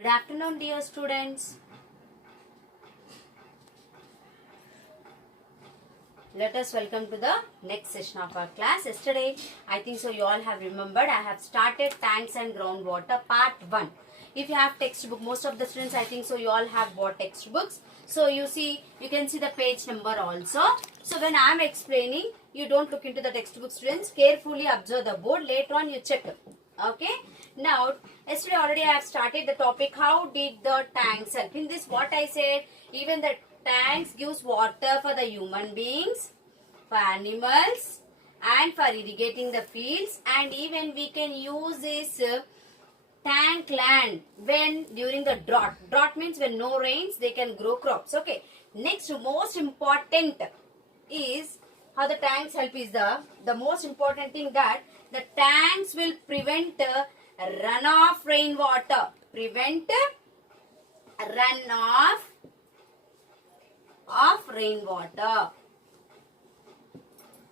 Good afternoon, dear students. Let us welcome to the next session of our class. Yesterday, I think so you all have remembered, I have started tanks and groundwater part 1. If you have textbook, most of the students, I think so you all have bought textbooks. So you can see the page number also. So when I am explaining, you don't look into the textbook, students. Carefully observe the board. Later on you check. Okay. Now, yesterday already I have started the topic, how did the tanks help? In this what I said, even the tanks gives water for the human beings, for animals, and for irrigating the fields, and even we can use this tank land when during the drought. Drought means when no rains, they can grow crops. Okay. Next, most important is how the tanks help is the most important thing that the tanks will prevent runoff rainwater. Prevent runoff of rainwater.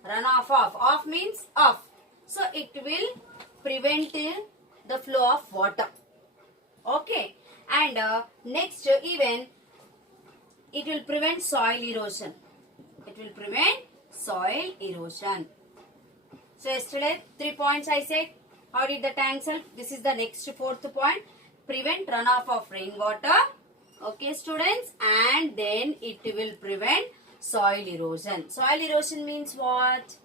Runoff of. Off means off. So it will prevent the flow of water. Okay. And next, even it will prevent soil erosion. It will prevent soil erosion. So yesterday 3 points I said. How did the tanks help? This is the next fourth point. Prevent runoff of rainwater. Okay, students. And then it will prevent soil erosion. Soil erosion means what?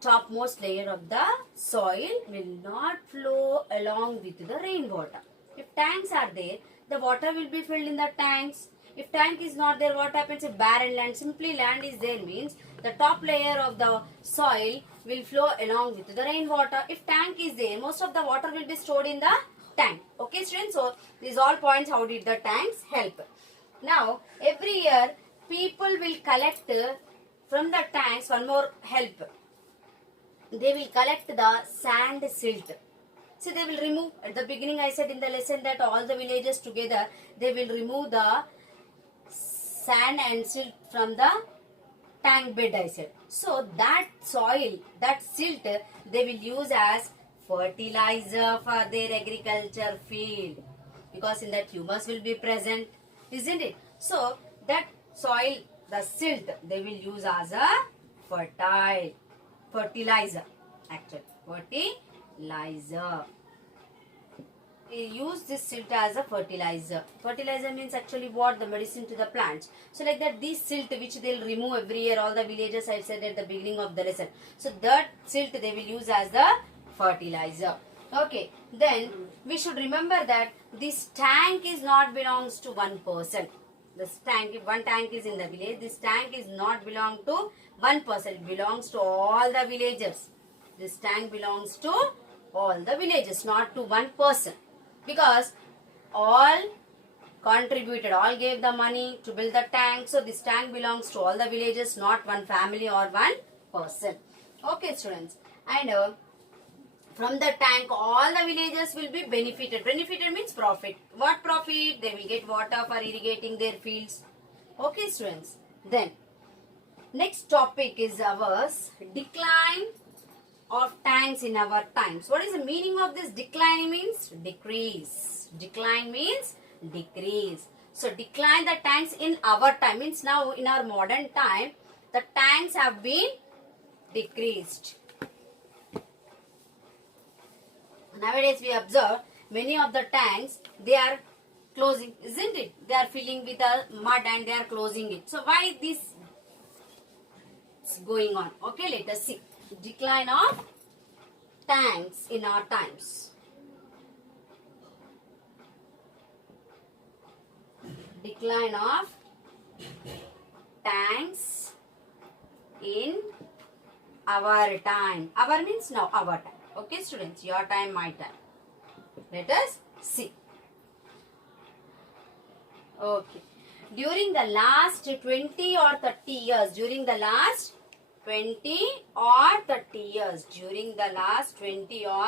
Topmost layer of the soil will not flow along with the rainwater. If tanks are there, the water will be filled in the tanks. If tank is not there, what happens? If barren land, simply land is there means the top layer of the soil will flow along with the rainwater. If tank is there, most of the water will be stored in the tank. Okay, students? So, these all points, how did the tanks help? Now, every year, people will collect from the tanks, one more help. They will collect the sand silt. See, they will remove, at the beginning I said in the lesson that all the villages together, they will remove the sand and silt from the tank bed, I said. So that soil, that silt, they will use as fertilizer for their agriculture field. Because in that humus will be present, isn't it? So that soil, the silt, they will use as a fertilizer. Actually, fertilizer. They use this silt as a fertilizer. Fertilizer means actually what? The medicine to the plants. So like that, this silt which they'll remove every year, all the villages I said at the beginning of the lesson. So that silt they will use as the fertilizer. Okay. Then we should remember that this tank is not belongs to one person. This tank, if one tank is in the village, this tank is not belong to one person. It belongs to all the villagers. This tank belongs to all the villages, not to one person. Because all contributed, all gave the money to build the tank. So this tank belongs to all the villages, not one family or one person. Okay, students. And from the tank, all the villages will be benefited. Benefited means profit. What profit? They will get water for irrigating their fields. Okay, students. Then, next topic is ours, decline of tanks in our times. What is the meaning of this decline? Means decrease. Decline means decrease. So decline the tanks in our time means now in our modern time the tanks have been decreased. Nowadays we observe many of the tanks, they are closing, isn't it? They are filling with mud and they are closing it. So why this is going on? Okay, let us see. Decline of tanks in our times. Decline of tanks in our time. Our means now, our time. Okay, students, your time, my time. Let us see. Okay. During the last 20 or 30 years, during the last 20 or 30 years, during the last 20 or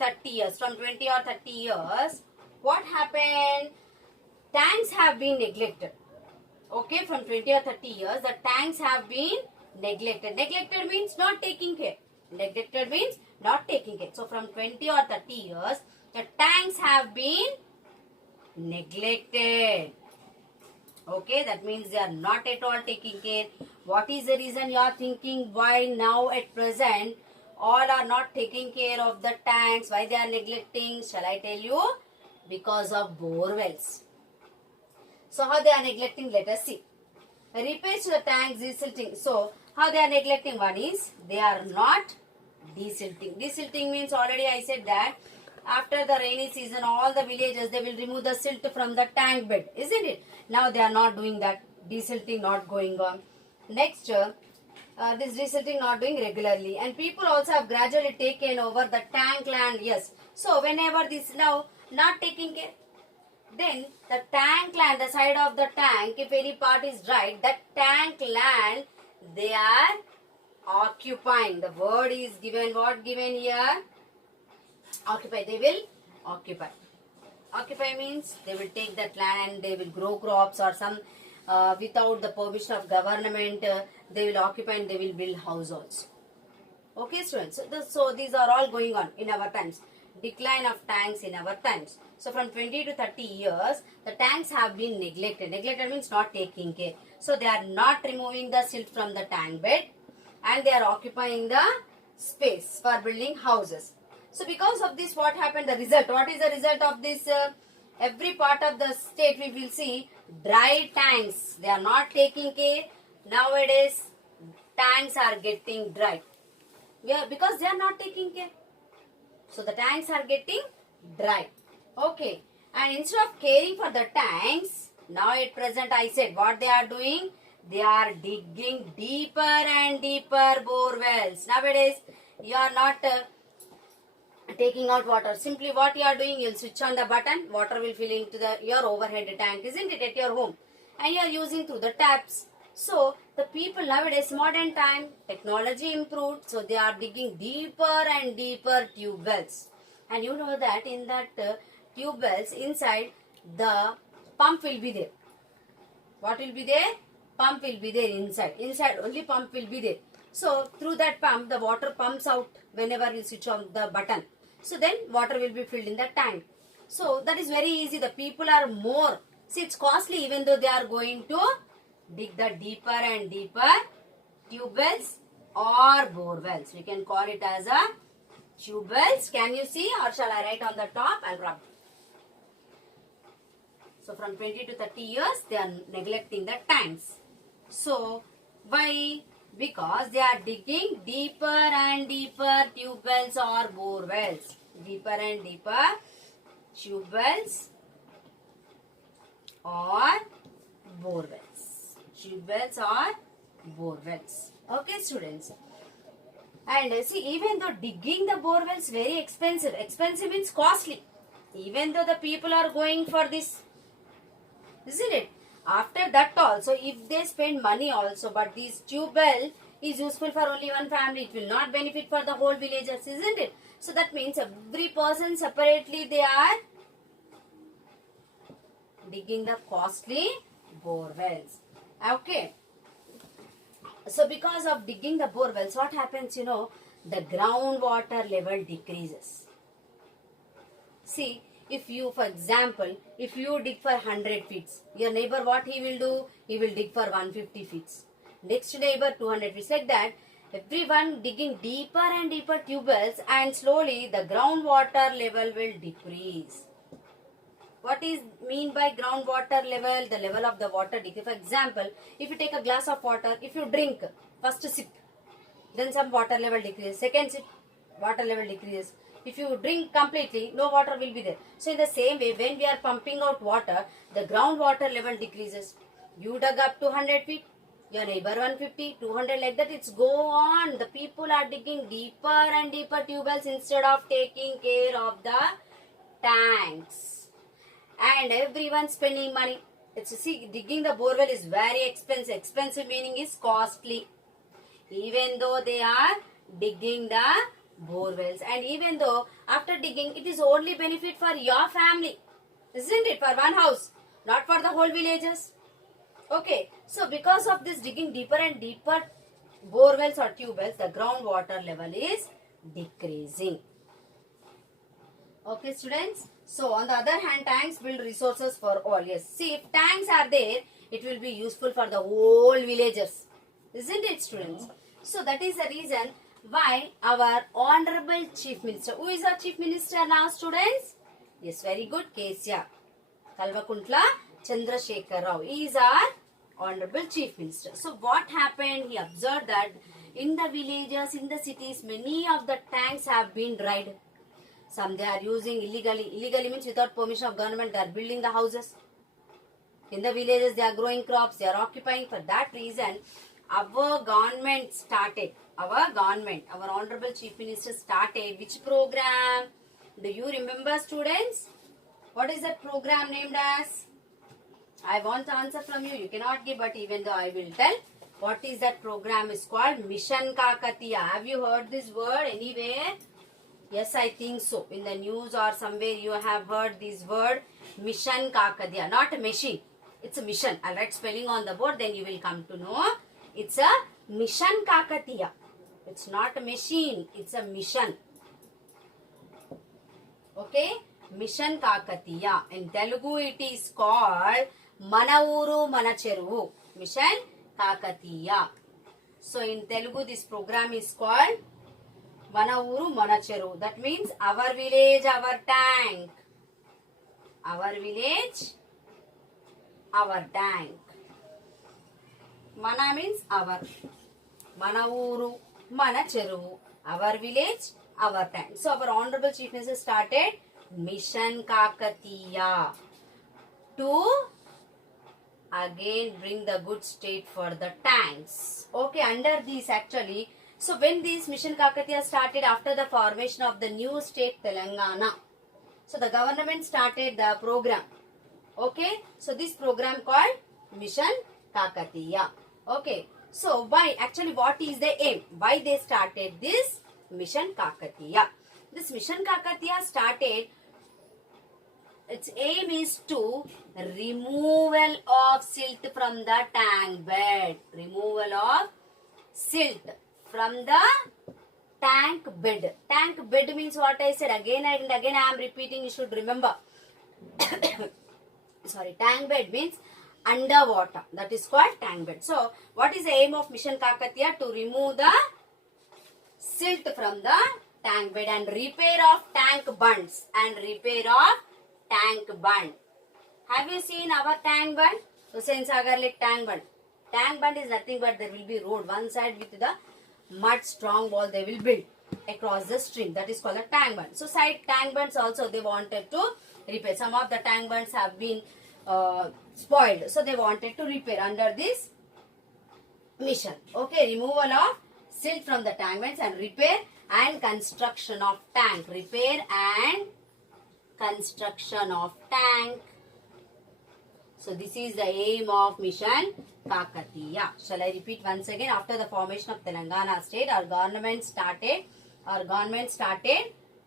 30 years, from 20 or 30 years, what happened? Tanks have been neglected. Okay, from 20 or 30 years, the tanks have been neglected. Neglected means not taking care. Neglected means not taking care. So from 20 or 30 years, the tanks have been neglected. Okay, that means they are not at all taking care. What is the reason you are thinking why now at present all are not taking care of the tanks? Why they are neglecting? Shall I tell you? Because of bore wells. So how they are neglecting? Let us see. Repairs to the tanks, desilting. So how they are neglecting? One is they are not desilting. Desilting means already I said that after the rainy season all the villages they will remove the silt from the tank bed, isn't it? Now they are not doing that. Desilting not going on. Next, this desilting not doing regularly, and people also have gradually taken over the tank land. Yes. So whenever this now not taking care, then the tank land, the side of the tank, if any part is dry, that tank land they are occupying. The word is given, what given here? Occupy. They will occupy. Occupy means they will take that land and they will grow crops or some without the permission of government. They will occupy and they will build households. Okay, students. So these are all going on in our times. Decline of tanks in our times. So from 20 to 30 years, the tanks have been neglected. Neglected means not taking care. So they are not removing the silt from the tank bed and they are occupying the space for building houses. So because of this, what happened? The result. What is the result of this? Every part of the state we will see dry tanks. They are not taking care. Nowadays, tanks are getting dry. Yeah, because they are not taking care. So the tanks are getting dry. Okay. And instead of caring for the tanks, now at present I said what they are doing? They are digging deeper and deeper bore wells. Nowadays, you are not taking out water. Simply what you are doing, you will switch on the button, water will fill into your overhead tank, isn't it, at your home? And you are using through the taps. So the people nowadays, modern time, technology improved, so they are digging deeper and deeper tube wells. And you know that in that tube wells, inside the pump will be there. What will be there? Pump will be there inside. Inside only pump will be there. So through that pump, the water pumps out whenever we switch on the button. So then water will be filled in the tank. So that is very easy. The people are more. See, it's costly even though they are going to dig the deeper and deeper tube wells or bore wells. We can call it as a tube wells. Can you see, or shall I write on the top? I'll rub. So from 20 to 30 years, they are neglecting the tanks. So why? Because they are digging deeper and deeper tube wells or bore wells. Deeper and deeper tube wells or bore wells. Tube wells or bore wells. Okay, students. And see, even though digging the bore wells very expensive. Expensive means costly. Even though the people are going for this, isn't it? After that also, if they spend money also, but this tube well is useful for only one family, it will not benefit for the whole villagers, isn't it? So that means every person separately they are digging the costly bore wells. Okay. So because of digging the bore wells, what happens, you know, the groundwater level decreases. See, if you, for example, if you dig for 100 feet, your neighbor, what he will do? He will dig for 150 feet. Next neighbor, 200 feet. Like that, everyone digging deeper and deeper tube wells, and slowly the groundwater level will decrease. What is mean by groundwater level? The level of the water decrease. For example, if you take a glass of water, if you drink, first sip, then some water level decreases. Second sip, water level decreases. If you drink completely, no water will be there. So in the same way, when we are pumping out water, the groundwater level decreases. You dug up 200 feet, your neighbor 150, 200, like that it's go on. The people are digging deeper and deeper tube wells instead of taking care of the tanks. And everyone spending money. See, digging the borewell is very expensive. Expensive meaning is costly. Even though they are digging the bore wells, and even though after digging it is only benefit for your family, isn't it, for one house, not for the whole villages. Okay, so because of this digging deeper and deeper bore wells or tube wells, the groundwater level is decreasing. Okay, students, So on the other hand, tanks build resources for all. Yes. See, if tanks are there, it will be useful for the whole villagers. Isn't it, students? So that is the reason why our Honorable Chief Minister. Who is our Chief Minister now, students? Yes, very good. KCR. Kalvakuntla Chandrasekhar Rao. He is our Honorable Chief Minister. So what happened? He observed that in the villages, in the cities, many of the tanks have been dried. Some they are using illegally. Illegally means without permission of government. They are building the houses. In the villages, they are growing crops. They are occupying. For that reason, our government started. Our Honorable Chief Minister started which program? Do you remember, students? What is that program named as? I want the answer from you. You cannot give, but even though I will tell. What is that program is called? Mission Kakatiya. Have you heard this word anywhere? Yes, I think so. In the news or somewhere you have heard this word Mission Kakatiya. Not a machine. It's a mission. I'll write spelling on the board, then you will come to know. It's a Mission Kakatiya. It's not a machine. It's a mission. Okay? Mission Kakatiya. In Telugu it is called Mana Uru Mana Cheruvu. Mission Kakatiya. So in Telugu this program is called Mana Uru Mana Cheruvu. That means our village, our tank. Our village, our tank. Mana means our. Mana Uru Mana Cheruvu. Our village, our tank. So our Honorable Chief Minister started Mission Kakatiya to again bring the good state for the tanks. Okay, under this actually. So when this Mission Kakatiya started after the formation of the new state Telangana. So the government started the program. Okay. So this program called Mission Kakatiya. Okay. So why actually what is the aim? Why they started this Mission Kakatiya? This Mission Kakatiya started. Its aim is to removal of silt from the tank bed. Removal of silt from the tank bed. Tank bed means what I said again and again I am repeating, you should remember. Sorry, tank bed means underwater. That is called tank bed. So, what is the aim of Mission Kakatiya? To remove the silt from the tank bed and repair of tank bunds. And repair of tank bund. Have you seen our tank bund? Hussain Sagar Lake tank bund. Tank bund is nothing but there will be road. One side with the mud strong wall they will build across the stream. That is called a tank bund. So side tank bunds also they wanted to repair. Some of the tank bunds have been spoiled. So they wanted to repair under this mission. Okay, removal of silt from the tank bunds and repair and construction of tank. Repair and construction of tank. So this is the aim of Mission Kakatiya. Shall I repeat once again? After the formation of Telangana state, our government started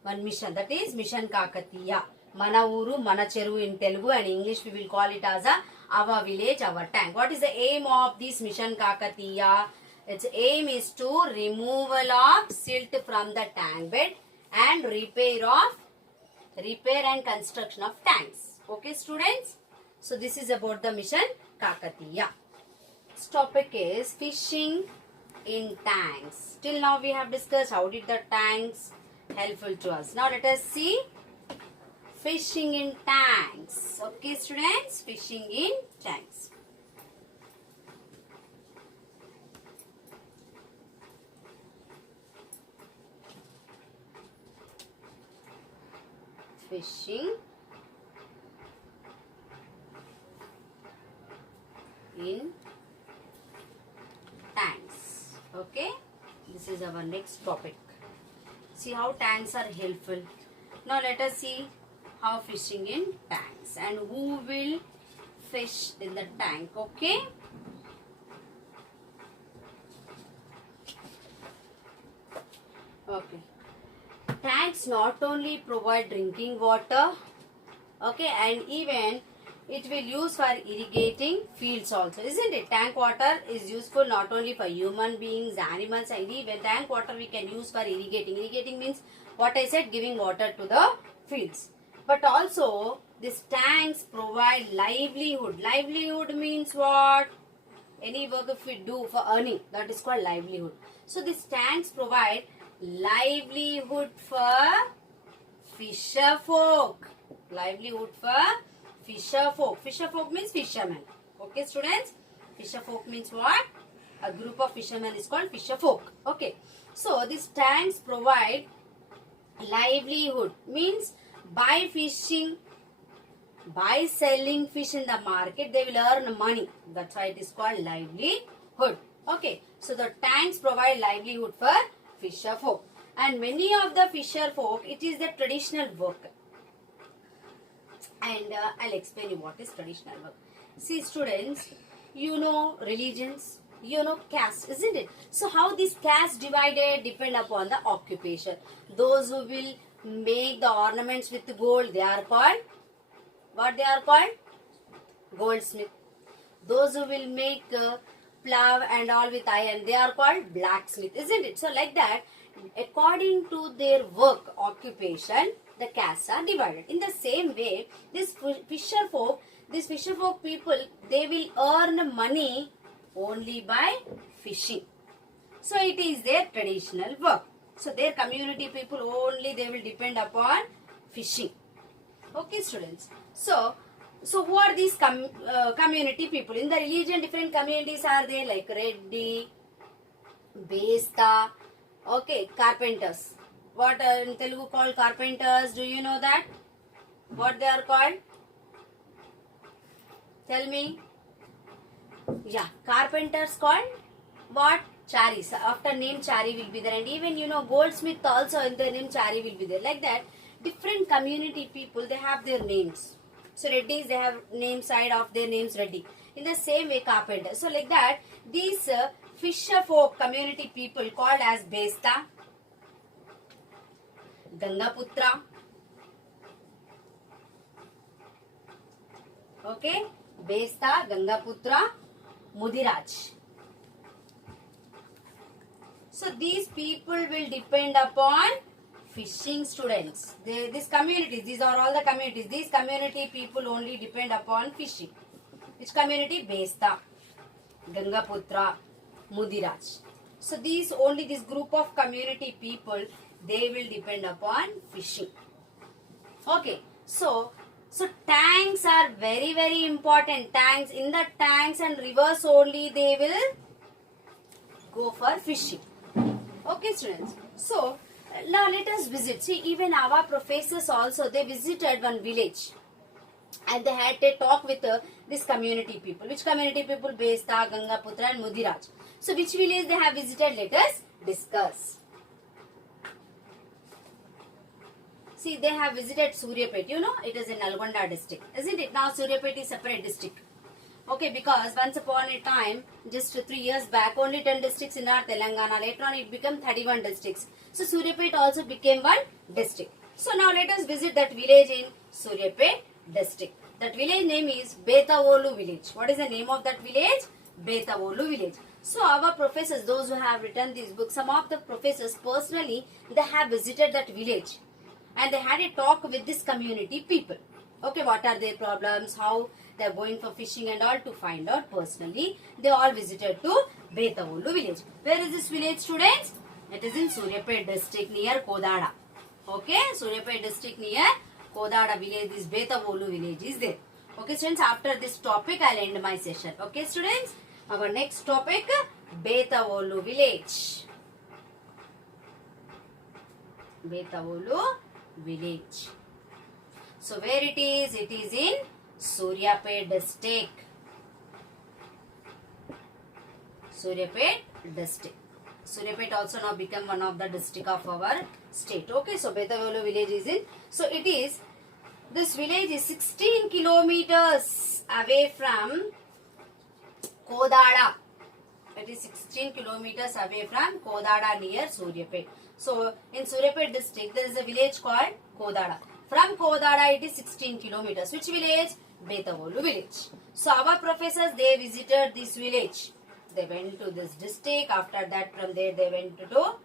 one mission. That is Mission Kakatiya. Mana Uru, Mana Cheruvu in Telugu, and English we will call it as our village, our tank. What is the aim of this Mission Kakatiya? Its aim is to removal of silt from the tank bed and repair and construction of tanks. Okay, students? So this is about the Mission Kakatiya. This topic is fishing in tanks. Till now we have discussed how did the tanks helpful to us. Now let us see fishing in tanks. Okay, students, fishing in tanks. Fishing in tanks. Okay, this is our next topic. See how tanks are helpful. Now let us see how fishing in tanks and who will fish in the tank. Okay, okay. Tanks not only provide drinking water, okay, and even it will use for irrigating fields also, isn't it? Tank water is useful not only for human beings, animals, and even tank water we can use for irrigating. Irrigating means what I said, giving water to the fields. But also these tanks provide livelihood. Livelihood means what? Any work if we do for earning, that is called livelihood. So these tanks provide livelihood for fisher folk. Livelihood for fisher folk. Fisher folk means fishermen. Okay, students? Fisher folk means what? A group of fishermen is called fisher folk. Okay. So these tanks provide livelihood, means by fishing, by selling fish in the market, they will earn money. That's why it is called livelihood. Okay. So the tanks provide livelihood for fisher folk. And many of the fisher folk, it is the traditional work. And I'll explain you what is traditional work. See students, you know religions, you know caste, isn't it? So how this caste divided depend upon the occupation. Those who will make the ornaments with gold, they are called, what they are called? Goldsmith. Those who will make plough and all with iron, they are called blacksmith, isn't it? So like that, according to their work occupation, the castes are divided. In the same way, these fisher folk people, they will earn money only by fishing. So it is their traditional work. So their community people only, they will depend upon fishing. Okay students. So who are these community people? In the religion, different communities are there, like Reddy, Besta, okay, carpenters. What in Telugu called carpenters? Do you know that? What they are called? Tell me. Yeah, carpenters called what? Charis. After name Chari will be there, and even you know goldsmith also in the name Chari will be there. Like that, different community people, they have their names. So Reddys, they have name side of their names Reddy. In the same way, carpenters. So like that, these fisher folk community people called as Besta, Gangaputra, okay, Besta, Gangaputra, Mudiraj. So these people will depend upon fishing students. These communities, these are all the communities. These community people only depend upon fishing. Which community? Besta, Gangaputra, Mudiraj. So these only this group of community people, they will depend upon fishing. Okay. So tanks are very, very important. Tanks, in the tanks and rivers only they will go for fishing. Okay students. So now let us visit. See, even our professors also, they visited one village. And they had a talk with this community people. Which community people? Besta, Gangaputra and Mudiraj. So which village they have visited? Let us discuss. See, they have visited Suryapet. You know, it is in Nalgonda district. Isn't it? Now Suryapet is separate district. Okay, because once upon a time, just 3 years back, only 10 districts in our Telangana. Later on, it became 31 districts. So Suryapet also became one district. So now let us visit that village in Suryapet district. That village name is Betavolu village. What is the name of that village? Betavolu village. So our professors, those who have written this book, some of the professors personally, they have visited that village. And they had a talk with this community people. Okay, what are their problems, how they are going for fishing and all, to find out personally. They all visited to Betavolu village. Where is this village, students? It is in Suryapet district near Kodada. Okay, Suryapet district near Kodada village. This Betavolu village is there. Okay students, after this topic I will end my session. Okay students, our next topic, Betavolu village. Betavolu village. So where it is? It is in Suryapet district. Suryapet district. Suryapet also now become one of the district of our state. Okay, so Betavolu village is in. So it is, this village is 16 kilometers away from Kodada. It is 16 kilometers away from Kodada near Suryapet. So in Suryapet district there is a village called Kodada. From Kodada it is 16 kilometers. Which village? Betavolu village. So our professors, they visited this village. They went to this district. After that, from there they went to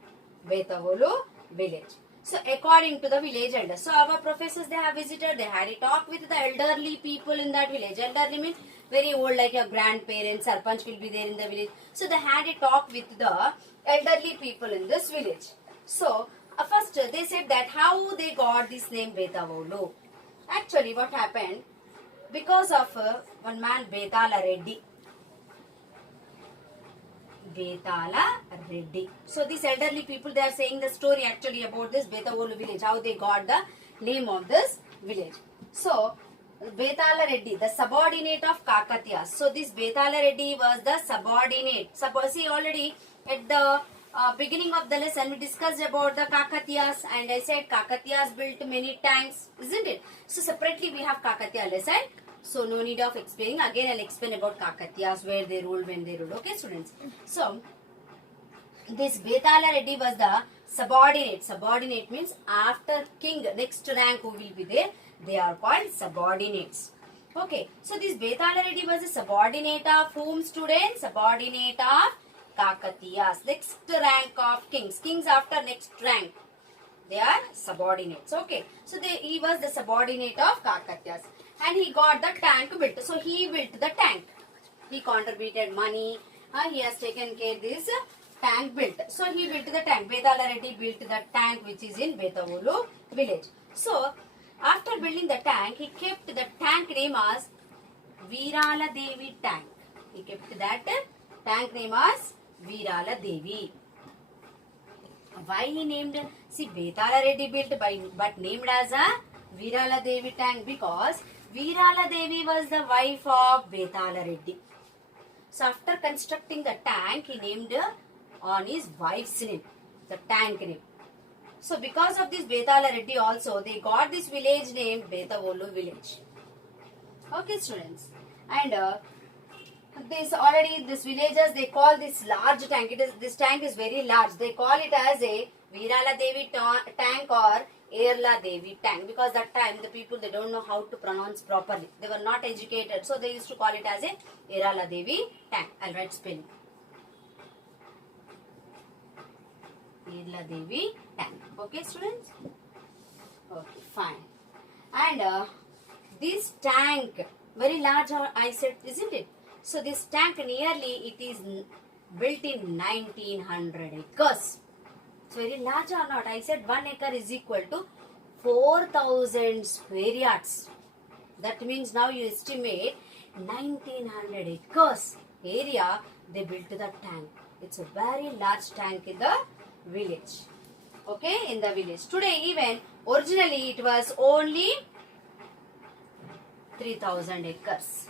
Betavolu village. So according to the village elders, so our professors, they have visited, they had a talk with the elderly people in that village. Elderly means very old, like your grandparents, sarpanch will be there in the village. So they had a talk with the elderly people in this village. So first they said that how they got this name Betavolu. Actually what happened, because of one man Betala Reddy. Betala Reddy. So these elderly people, they are saying the story actually about this Betavolu village, how they got the name of this village. So Betala Reddy, the subordinate of Kakatiyas. So this Betala Reddy was the subordinate. Suppose see already at the beginning of the lesson we discussed about the Kakatiyas, and I said Kakatiyas built many tanks, isn't it? So separately we have Kakatiya lesson. So no need of explaining. Again I'll explain about Kakatiyas, where they ruled, when they ruled. Okay students. So this Betala Reddy was the subordinate. Subordinate means after king, next rank who will be there, they are called subordinates. Okay. So this Betala Reddy was a subordinate of whom, students? Subordinate of Kakatiyas. Next rank of kings. Kings after next rank, they are subordinates. Okay. So he was the subordinate of Kakatiyas. And he got the tank built. So he built the tank. He contributed money. He has taken care of this tank built. So he built the tank. Betala Reddy built the tank which is in Betavolu village. So after building the tank, he kept the tank name as Veerala Devi tank. He kept that tank name as Veerala Devi. Why he named? See, Betala Reddy built but named as a Veerala Devi tank, because Veerala Devi was the wife of Betala Reddy. So after constructing the tank, he named on his wife's name, the tank name. So because of this Betala Reddy also, they got this village named Betavolu village. Okay students. And this villagers, they call this large tank, this tank is very large. They call it as a Veerala Devi tank or Erla Devi tank, because that time the people, they don't know how to pronounce properly. They were not educated, so they used to call it as a Erla Devi tank. I'll write spelling. Erla Devi tank. Okay students? Okay, fine. And this tank, very large I said, isn't it? So this tank nearly, it is built in 1900 acres. It's very large or not? I said 1 acre is equal to 4000 square yards. That means now you estimate 1900 acres area they built the tank. It's a very large tank in the village. Okay, in the village. Today even, originally it was only 3000 acres.